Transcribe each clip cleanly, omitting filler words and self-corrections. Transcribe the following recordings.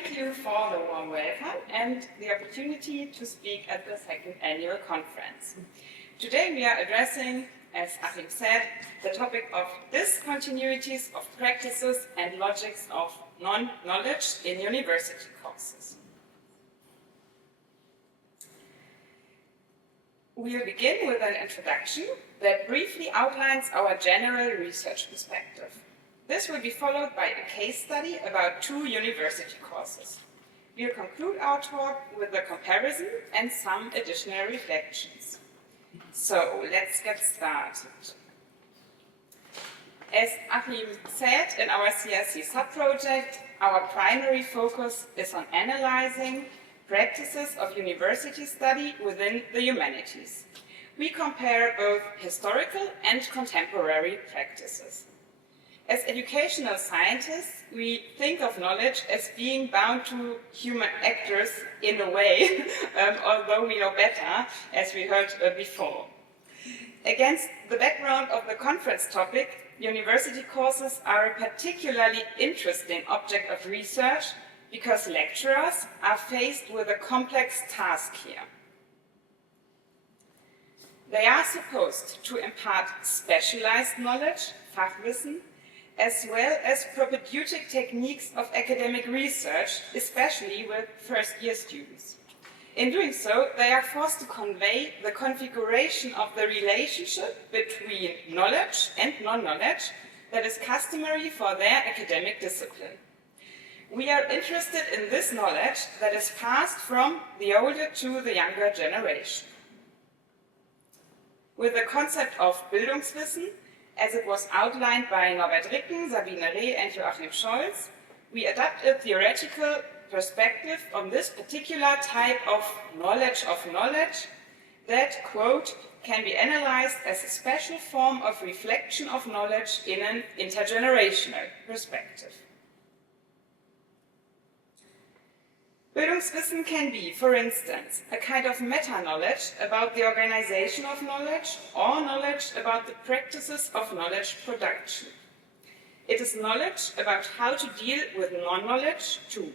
thank you for the warm welcome and the opportunity to speak at the second annual conference. Today we are addressing, as Achim said, the topic of discontinuities of practices and logics of non-knowledge in university courses. We'll begin with an introduction that briefly outlines our general research perspective. This will be followed by a case study about 2 university courses. We'll conclude our talk with a comparison and some additional reflections. So, let's get started. As Achim said, in our CRC sub-project, our primary focus is on analyzing practices of university study within the humanities. We compare both historical and contemporary practices. As educational scientists, we think of knowledge as being bound to human actors in a way, although we know better, as we heard before. Against the background of the conference topic, university courses are a particularly interesting object of research because lecturers are faced with a complex task here. They are supposed to impart specialized knowledge, Fachwissen, as well as propedeutic techniques of academic research, especially with first-year students. In doing so, they are forced to convey the configuration of the relationship between knowledge and non-knowledge that is customary for their academic discipline. We are interested in this knowledge that is passed from the older to the younger generation. With the concept of Bildungswissen, as it was outlined by Norbert Ricken, Sabine Reh and Joachim Scholz, we adapt a theoretical perspective on this particular type of knowledge that, quote, can be analyzed as a special form of reflection of knowledge in an intergenerational perspective. Bildungswissen can be, for instance, a kind of meta-knowledge about the organization of knowledge or knowledge about the practices of knowledge production. It is knowledge about how to deal with non-knowledge too.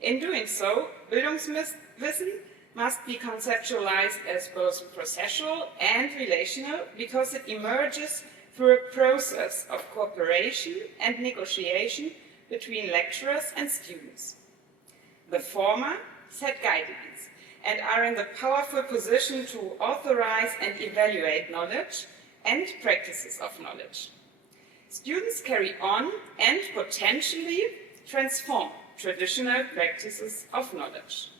In doing so, Bildungswissen must be conceptualized as both processual and relational because it emerges through a process of cooperation and negotiation between lecturers and students. The former set guidelines and are in the powerful position to authorize and evaluate knowledge and practices of knowledge. Students carry on and potentially transform traditional practices of knowledge.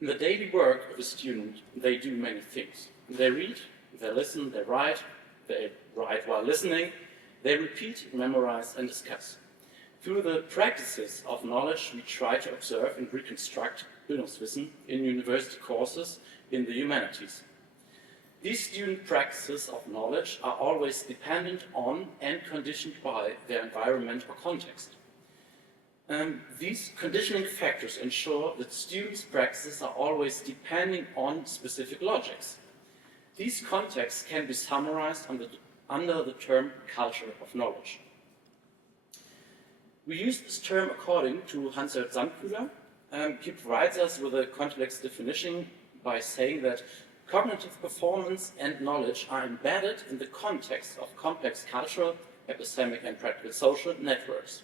In the daily work of a student, they do many things. They read, they listen, they write while listening, they repeat, memorize, and discuss. Through the practices of knowledge, we try to observe and reconstruct Bildungswissen in university courses in the humanities. These student practices of knowledge are always dependent on and conditioned by their environment or context. These conditioning factors ensure that students' practices are always depending on specific logics. These contexts can be summarized under the term culture of knowledge. We use this term according to Hans-Jörg Sandkühler. He provides us with a complex definition by saying that cognitive performance and knowledge are embedded in the context of complex cultural, epistemic, and practical social networks.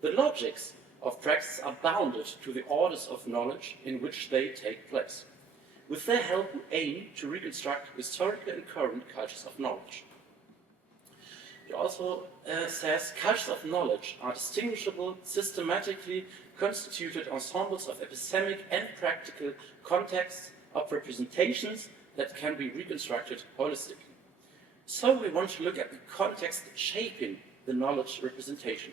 The logics of practice are bounded to the orders of knowledge in which they take place. With their help, we aim to reconstruct historical and current cultures of knowledge. He also says cultures of knowledge are distinguishable, systematically constituted ensembles of epistemic and practical contexts of representations that can be reconstructed holistically. So we want to look at the context shaping the knowledge representation.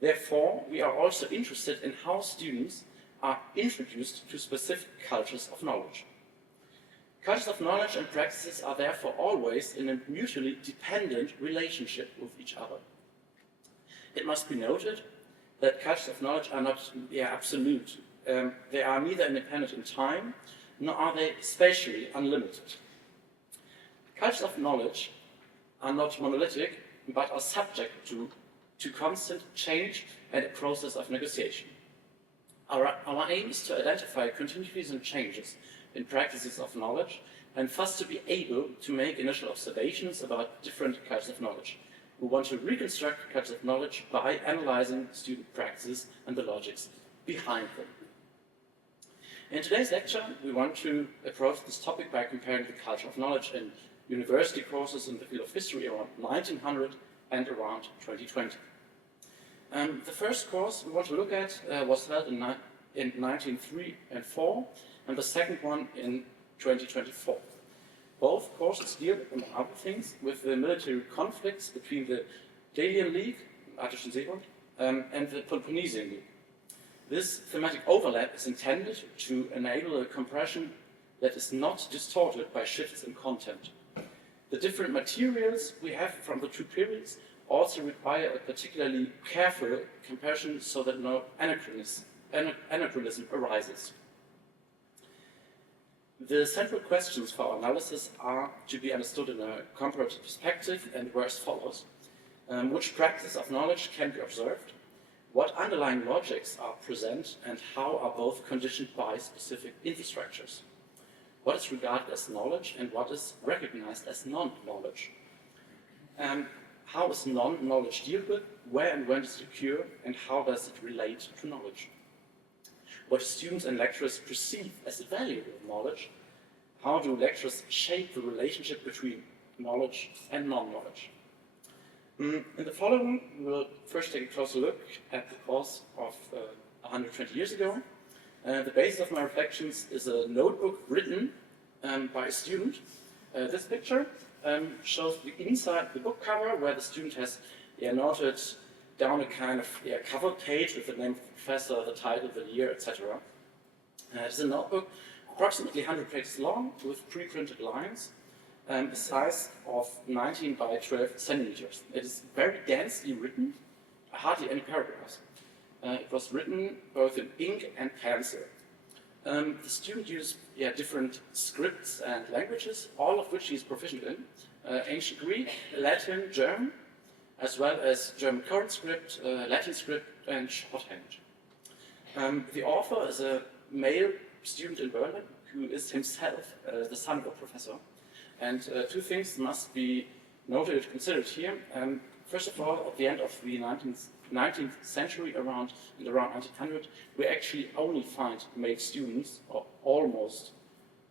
Therefore, we are also interested in how students are introduced to specific cultures of knowledge. Cultures of knowledge and practices are therefore always in a mutually dependent relationship with each other. It must be noted that cultures of knowledge are not absolute. They are neither independent in time, nor are they spatially unlimited. Cultures of knowledge are not monolithic, but are subject to constant change and a process of negotiation. Our aim is to identify continuities and changes in practices of knowledge, and thus to be able to make initial observations about different cultures of knowledge. We want to reconstruct cultures of knowledge by analyzing student practices and the logics behind them. In today's lecture, we want to approach this topic by comparing the culture of knowledge in university courses in the field of history around 1900 and around 2020. The first course we want to look at was held in 1903 and 4, and the second one in 2024. Both courses deal, among other things, with the military conflicts between the Delian League, Attischen Seebund, and the Peloponnesian League. This thematic overlap is intended to enable a compression that is not distorted by shifts in content. The different materials we have from the two periods also require a particularly careful comparison so that no anachronism arises. The central questions for our analysis are to be understood in a comparative perspective and were as follows. Which practice of knowledge can be observed? What underlying logics are present and how are both conditioned by specific infrastructures? What is regarded as knowledge and what is recognized as non-knowledge? How is non-knowledge dealt with? Where and when does it occur? And how does it relate to knowledge? What students and lecturers perceive as valuable knowledge? How do lecturers shape the relationship between knowledge and non-knowledge? In the following, we will first take a closer look at the course of 120 years ago. The basis of my reflections is a notebook written by a student. This picture shows the inside the book cover, where the student has noted down a kind of cover page with the name of the professor, the title, the year, etc. It is a notebook approximately 100 pages long with pre-printed lines, a size of 19 by 12 centimeters. It is very densely written, hardly any paragraphs. It was written both in ink and pencil. The student used different scripts and languages, all of which he is proficient in. Ancient Greek, Latin, German, as well as German current script, Latin script, and shorthand. The author is a male student in Berlin who is himself the son of a professor. And two things must be noted and considered here. First of all, at the end of the 19th century, around 1900, we actually only find male students, or almost,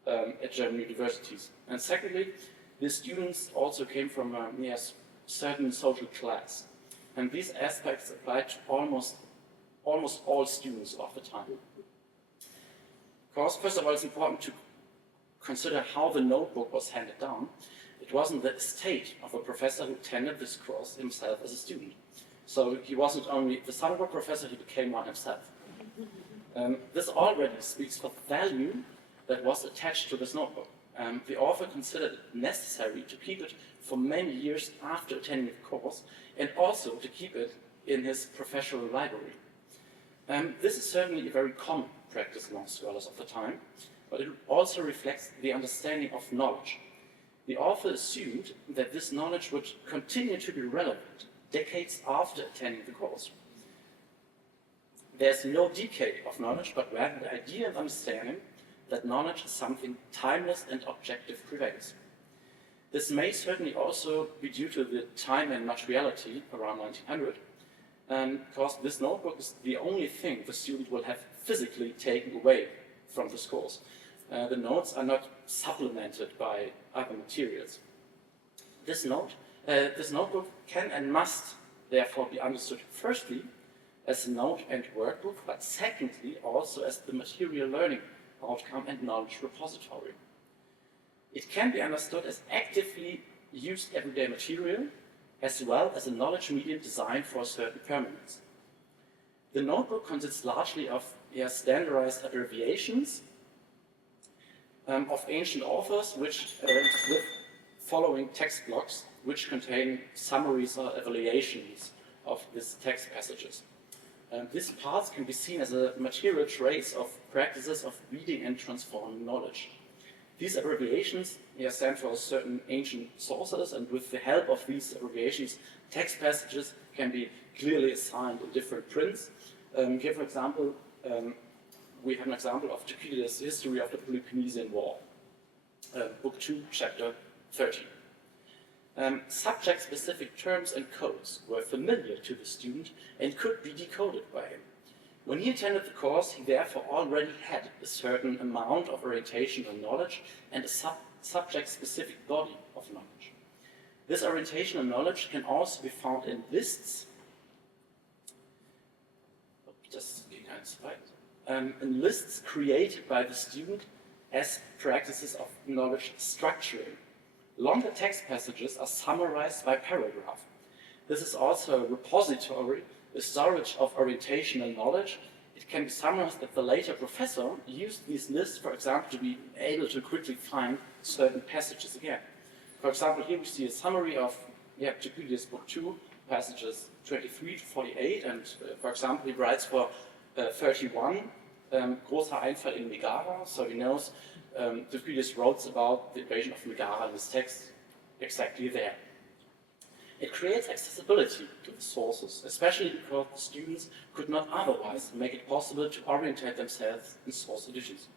at German universities. And secondly, the students also came from a certain social class. And these aspects apply to almost all students of the time. Of course, first of all, it's important to consider how the notebook was handed down. It wasn't the estate of a professor who attended this course himself as a student. So he wasn't only the son of a professor, he became one himself. This already speaks for the value that was attached to this notebook. The author considered it necessary to keep it for many years after attending the course, and also to keep it in his professional library. This is certainly a very common practice among scholars of the time, but it also reflects the understanding of knowledge. The author assumed that this knowledge would continue to be relevant decades after attending the course. There's no decay of knowledge, but rather the idea and understanding that knowledge is something timeless and objective prevails. This may certainly also be due to the time and materiality around 1900, because this notebook is the only thing the student will have physically taken away from this course. The notes are not supplemented by other materials. This notebook can and must therefore be understood firstly as a note and workbook, but secondly also as the material learning outcome and knowledge repository. It can be understood as actively used everyday material, as well as a knowledge medium designed for a certain permanence. The notebook consists largely of standardized abbreviations of ancient authors, which with following text blocks, which contain summaries or evaluations of these text passages. These parts can be seen as a material trace of practices of reading and transforming knowledge. These abbreviations stand for certain ancient sources, and with the help of these abbreviations, text passages can be clearly assigned in different prints. Here, for example, we have an example of Thucydides' History of the Peloponnesian War, Book 2, Chapter 13. Subject-specific terms and codes were familiar to the student and could be decoded by him. When he attended the course, he therefore already had a certain amount of orientational knowledge and a subject-specific body of knowledge. This orientational knowledge can also be found in lists, in lists created by the student as practices of knowledge structuring. Longer text passages are summarized by paragraph. This is also a repository, a storage of orientational knowledge. It can be summarized that the later professor used these lists, for example, to be able to quickly find certain passages again. For example, here we see a summary of Thucydides' Book 2, passages 23 to 48, and for example, he writes for 31, großer Einfall in Megara, so he knows Thucydides wrote about the invasion of Megara in his text exactly there. It creates accessibility to the sources, especially because the students could not otherwise make it possible to orientate themselves in source editions.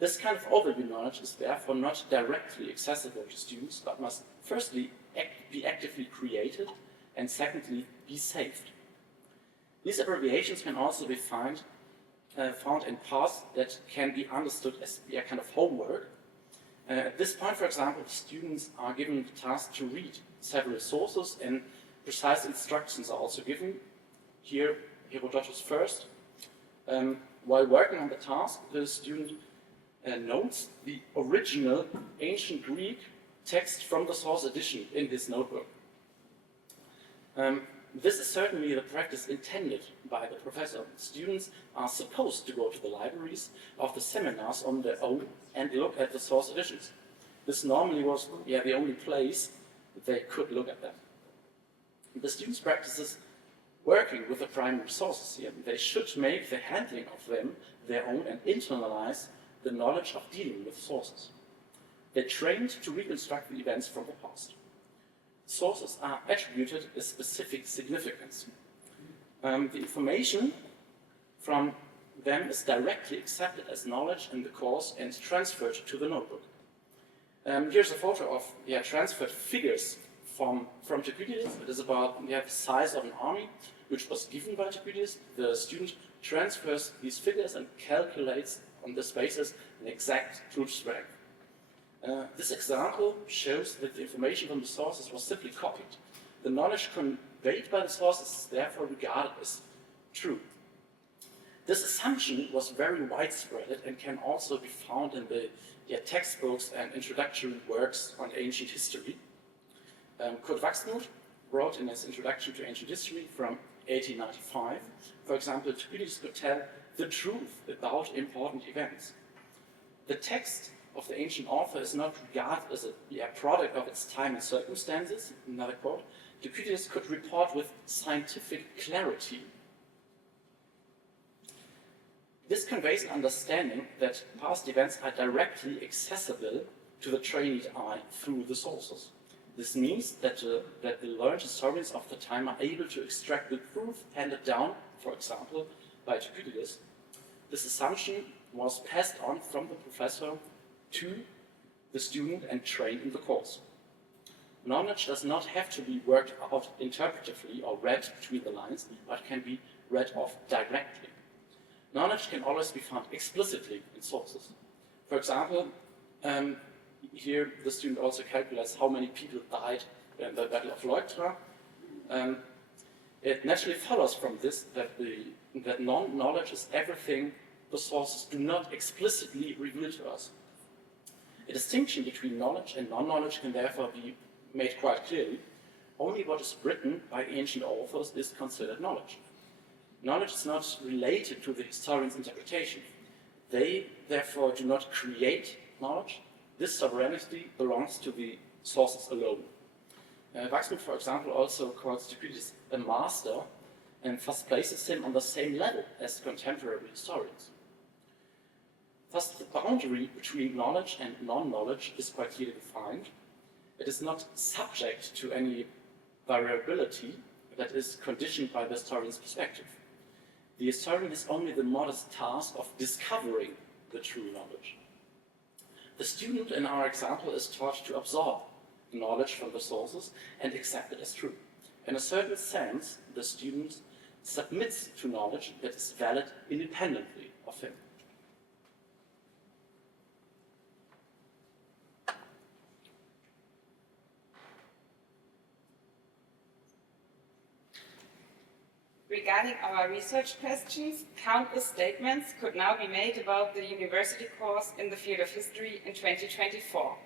This kind of overview knowledge is therefore not directly accessible to students, but must firstly be actively created and secondly be saved. These abbreviations can also be found in parts that can be understood as a kind of homework. At this point, for example, the students are given the task to read several sources, and precise instructions are also given. Here, Herodotus first. While working on the task, the student notes the original ancient Greek text from the source edition in his notebook. This is certainly the practice intended by the professor. Students are supposed to go to the libraries of the seminars on their own and look at the source editions. This normally was the only place they could look at them. The students practices working with the primary sources here. They should make the handling of them their own and internalize the knowledge of dealing with sources. They're trained to reconstruct the events from the past. Sources are attributed a specific significance. The information from them is directly accepted as knowledge in the course and transferred to the notebook. Here's a photo of transferred figures from Thucydides. It is about the size of an army, which was given by Thucydides. The student transfers these figures and calculates on this basis an exact truth strength. This example shows that the information from the sources was simply copied. The knowledge conveyed by the sources is therefore regarded as true. This assumption was very widespread and can also be found in the textbooks and introductory works on ancient history. Kurt Wachsmuth wrote in his Introduction to Ancient History from 1895, for example, Thucydides could tell the truth about important events. The text of the ancient author is not regarded as a product of its time and circumstances. Another quote, Thucydides could report with scientific clarity. This conveys an understanding that past events are directly accessible to the trained eye through the sources. This means that the learned historians of the time are able to extract the truth handed down, for example, by Thucydides. This assumption was passed on from the professor to the student and trained in the course. Knowledge does not have to be worked out interpretively or read between the lines, but can be read off directly. Knowledge can always be found explicitly in sources. For example, here the student also calculates how many people died in the Battle of Leuctra. It naturally follows from this that non-knowledge is everything the sources do not explicitly reveal to us. A distinction between knowledge and non-knowledge can therefore be made quite clearly. Only what is written by ancient authors is considered knowledge. Knowledge is not related to the historian's interpretation. They, therefore, do not create knowledge. This sovereignty belongs to the sources alone. Wachsmuth, for example, also calls Thucydides a master and thus places him on the same level as contemporary historians. Thus, the boundary between knowledge and non-knowledge is quite clearly defined. It is not subject to any variability that is conditioned by the historian's perspective. The historian has only the modest task of discovering the true knowledge. The student in our example is taught to absorb knowledge from the sources and accept it as true. In a certain sense, the student submits to knowledge that is valid independently of him. Regarding our research questions, countless statements could now be made about the university course in the field of history in 2024.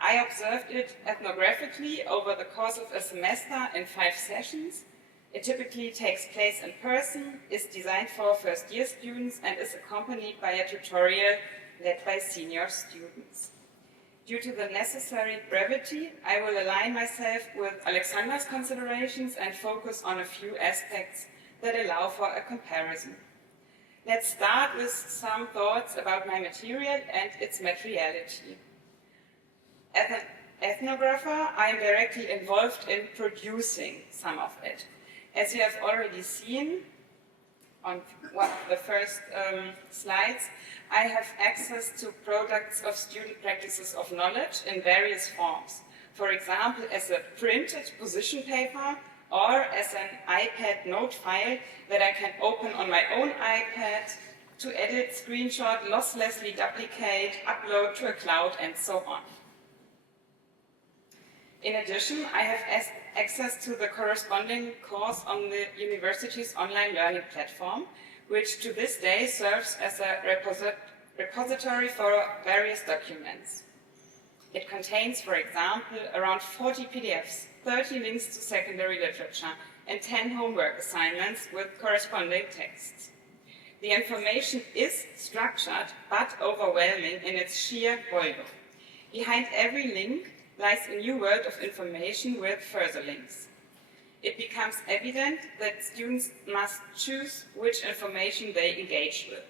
I observed it ethnographically over the course of a semester in 5 sessions. It typically takes place in person, is designed for first-year students, and is accompanied by a tutorial led by senior students. Due to the necessary brevity, I will align myself with Alexander's considerations and focus on a few aspects that allow for a comparison. Let's start with some thoughts about my material and its materiality. As an ethnographer, I am directly involved in producing some of it. As you have already seen on one of the first slides, I have access to products of student practices of knowledge in various forms. For example, as a printed position paper or as an iPad note file that I can open on my own iPad to edit, screenshot, losslessly duplicate, upload to a cloud, and so on. In addition, I have access to the corresponding course on the university's online learning platform, which to this day serves as a repository for various documents. It contains, for example, around 40 PDFs, 30 links to secondary literature, and 10 homework assignments with corresponding texts. The information is structured but overwhelming in its sheer volume. Behind every link lies a new world of information with further links. It becomes evident that students must choose which information they engage with.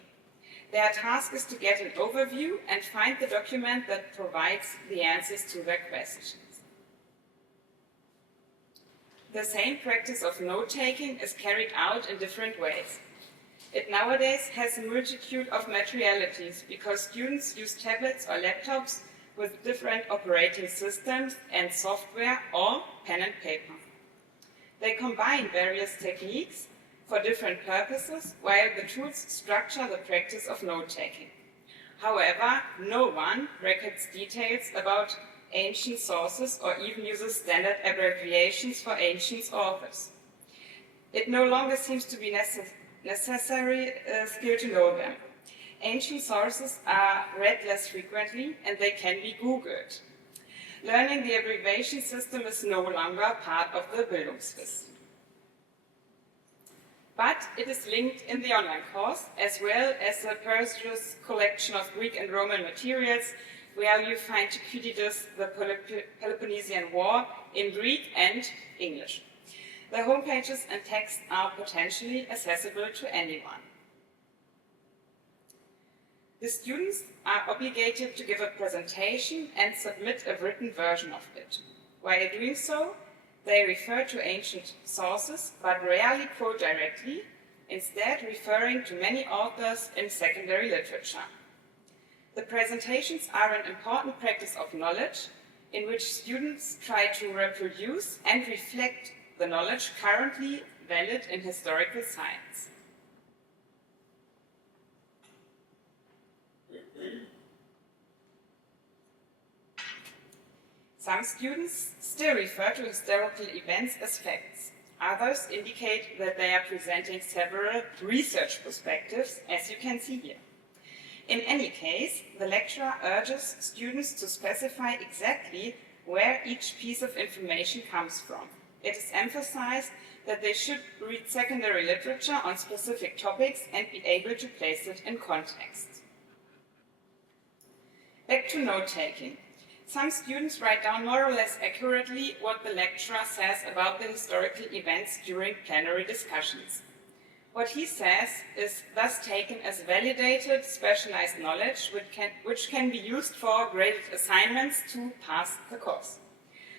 Their task is to get an overview and find the document that provides the answers to their questions. The same practice of note-taking is carried out in different ways. It nowadays has a multitude of materialities because students use tablets or laptops with different operating systems and software or pen and paper. They combine various techniques for different purposes while the tools structure the practice of note-taking. However, no one records details about ancient sources or even uses standard abbreviations for ancient authors. It no longer seems to be necessary skill to know them. Ancient sources are read less frequently and they can be Googled. Learning the abbreviation system is no longer part of the Bildungswissen. But it is linked in the online course, as well as a precious collection of Greek and Roman materials, where you find Thucydides, the Peloponnesian War, in Greek and English. The homepages and text are potentially accessible to anyone. The students are obligated to give a presentation and submit a written version of it. While doing so, they refer to ancient sources, but rarely quote directly, instead referring to many authors in secondary literature. The presentations are an important practice of knowledge in which students try to reproduce and reflect the knowledge currently valid in historical science. Some students still refer to historical events as facts. Others indicate that they are presenting several research perspectives, as you can see here. In any case, the lecturer urges students to specify exactly where each piece of information comes from. It is emphasized that they should read secondary literature on specific topics and be able to place it in context. Back to note-taking. Some students write down more or less accurately what the lecturer says about the historical events during plenary discussions. What he says is thus taken as validated, specialized knowledge which can be used for graded assignments to pass the course.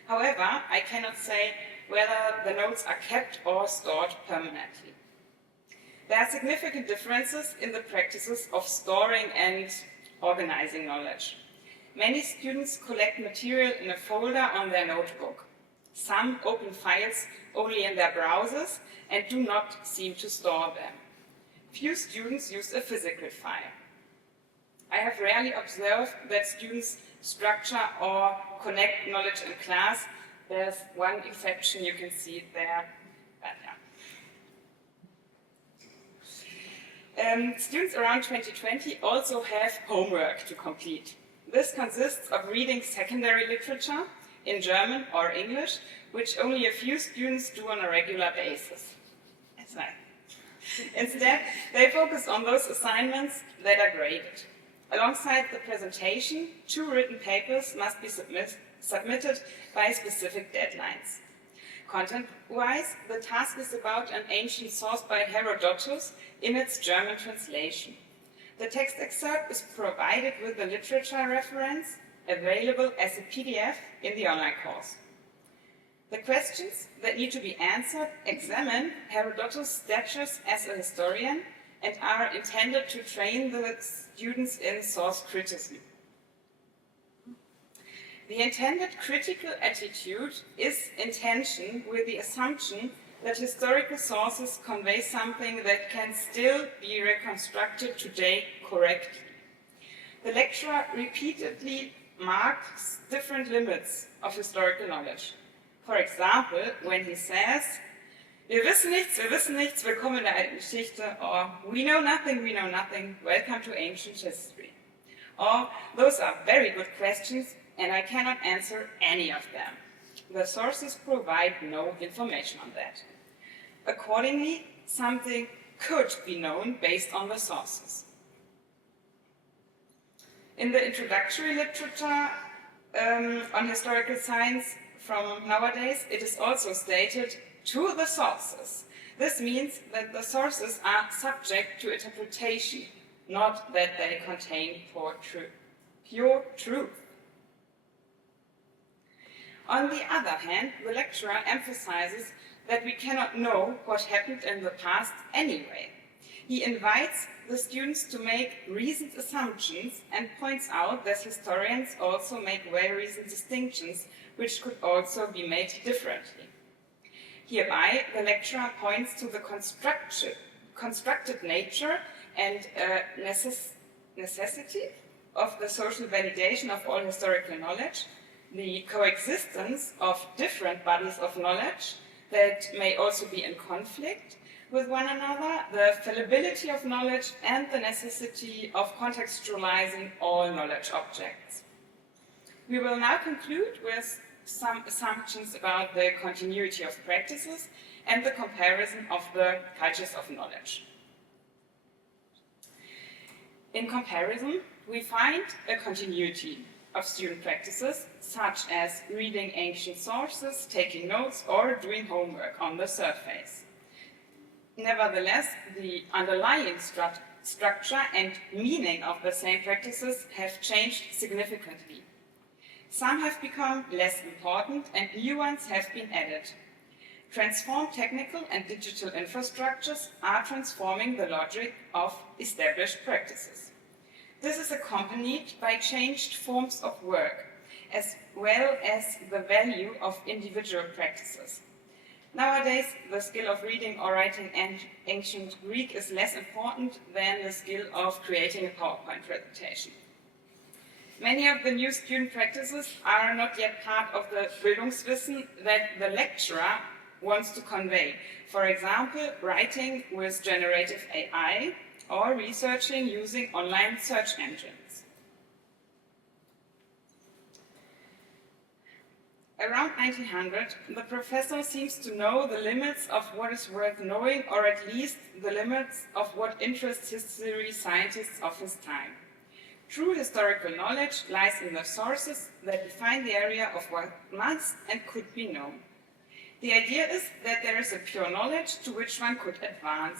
However, I cannot say whether the notes are kept or stored permanently. There are significant differences in the practices of storing and organizing knowledge. Many students collect material in a folder on their notebook. Some open files only in their browsers and do not seem to store them. Few students use a physical file. I have rarely observed that students structure or connect knowledge in class. There's one exception, you can see it there. But yeah. Students around 2020 also have homework to complete. This consists of reading secondary literature in German or English, which only a few students do on a regular basis. That's right. Instead, they focus on those assignments that are graded. Alongside the presentation, 2 written papers must be submitted by specific deadlines. Content-wise, the task is about an ancient source by Herodotus in its German translation. The text excerpt is provided with the literature reference, available as a PDF in the online course. The questions that need to be answered examine Herodotus' status as a historian and are intended to train the students in source criticism. The intended critical attitude is in tension with the assumption that historical sources convey something that can still be reconstructed today correctly. The lecturer repeatedly marks different limits of historical knowledge. For example, when he says, wir wissen nichts, willkommen in der alten Geschichte, or we know nothing, welcome to ancient history. Or, those are very good questions, and I cannot answer any of them. The sources provide no information on that. Accordingly, something could be known based on the sources. In the introductory literature on historical science from nowadays, it is also stated, to the sources. This means that the sources are subject to interpretation, not that they contain pure truth. On the other hand, the lecturer emphasizes that we cannot know what happened in the past anyway. He invites the students to make reasoned assumptions and points out that historians also make well-reasoned distinctions which could also be made differently. Hereby, the lecturer points to the constructed nature and necessity of the social validation of all historical knowledge, the coexistence of different bodies of knowledge that may also be in conflict with one another, the fallibility of knowledge, and the necessity of contextualizing all knowledge objects. We will now conclude with some assumptions about the continuity of practices and the comparison of the cultures of knowledge. In comparison, we find a continuity of student practices, such as reading ancient sources, taking notes, or doing homework on the surface. Nevertheless, the underlying structure and meaning of the same practices have changed significantly. Some have become less important and new ones have been added. Transformed technical and digital infrastructures are transforming the logic of established practices. This is accompanied by changed forms of work, as well as the value of individual practices. Nowadays, the skill of reading or writing ancient Greek is less important than the skill of creating a PowerPoint presentation. Many of the new student practices are not yet part of the Bildungswissen that the lecturer wants to convey. For example, writing with generative AI or researching using online search engines. Around 1900, the professor seems to know the limits of what is worth knowing, or at least the limits of what interests history scientists of his time. True historical knowledge lies in the sources that define the area of what must and could be known. The idea is that there is a pure knowledge to which one could advance.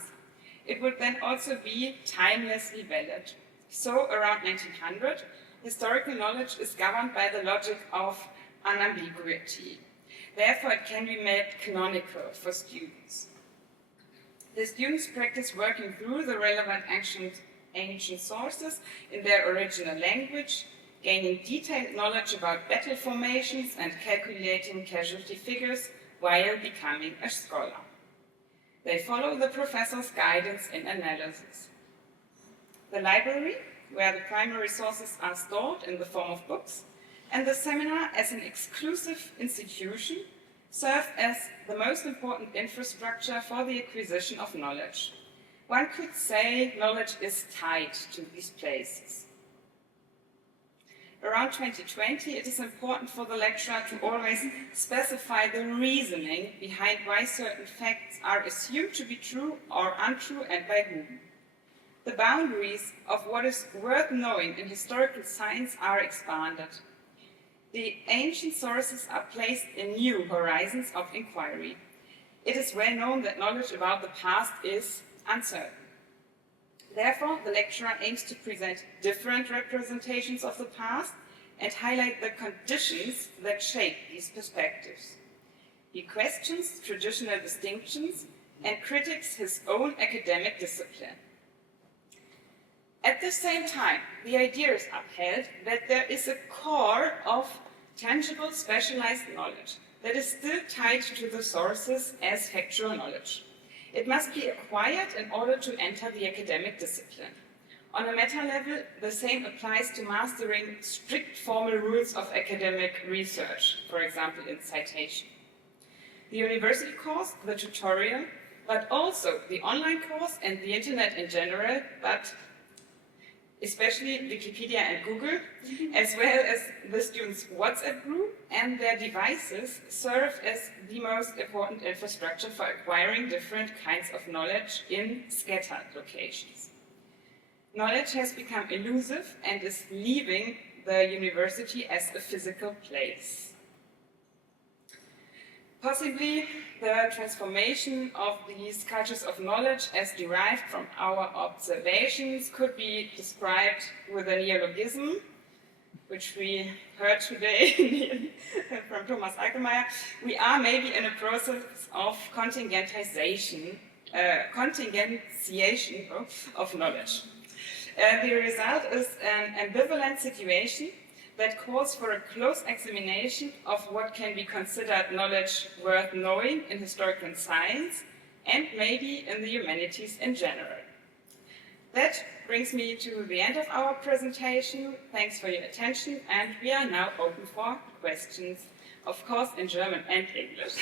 it would then also be timelessly valid. So around 1900, historical knowledge is governed by the logic of unambiguity. Therefore, it can be made canonical for students. The students practice working through the relevant ancient sources in their original language, gaining detailed knowledge about battle formations and calculating casualty figures while becoming a scholar. They follow the professor's guidance in analysis. The library, where the primary sources are stored in the form of books, and the seminar as an exclusive institution serve as the most important infrastructure for the acquisition of knowledge. One could say knowledge is tied to these places. Around 2020, it is important for the lecturer to always specify the reasoning behind why certain facts are assumed to be true or untrue and by whom. The boundaries of what is worth knowing in historical science are expanded. The ancient sources are placed in new horizons of inquiry. It is well known that knowledge about the past is uncertain. Therefore, the lecturer aims to present different representations of the past and highlight the conditions that shape these perspectives. He questions traditional distinctions and critiques his own academic discipline. At the same time, the idea is upheld that there is a core of tangible, specialized knowledge that is still tied to the sources as factual knowledge. It must be acquired in order to enter the academic discipline. On a meta level, the same applies to mastering strict formal rules of academic research, for example, in citation. The university course, the tutorial, but also the online course and the internet in general, but especially Wikipedia and Google, as well as the students' WhatsApp group and their devices, serve as the most important infrastructure for acquiring different kinds of knowledge in scattered locations. Knowledge has become elusive and is leaving the university as a physical place. Possibly the transformation of these cultures of knowledge as derived from our observations could be described with a neologism, which we heard today from Thomas Alkemeyer. We are maybe in a process of contingentiation of knowledge. The result is an ambivalent situation that calls for a close examination of what can be considered knowledge worth knowing in historical science and maybe in the humanities in general. That brings me to the end of our presentation. Thanks for your attention, and we are now open for questions, of course in German and English.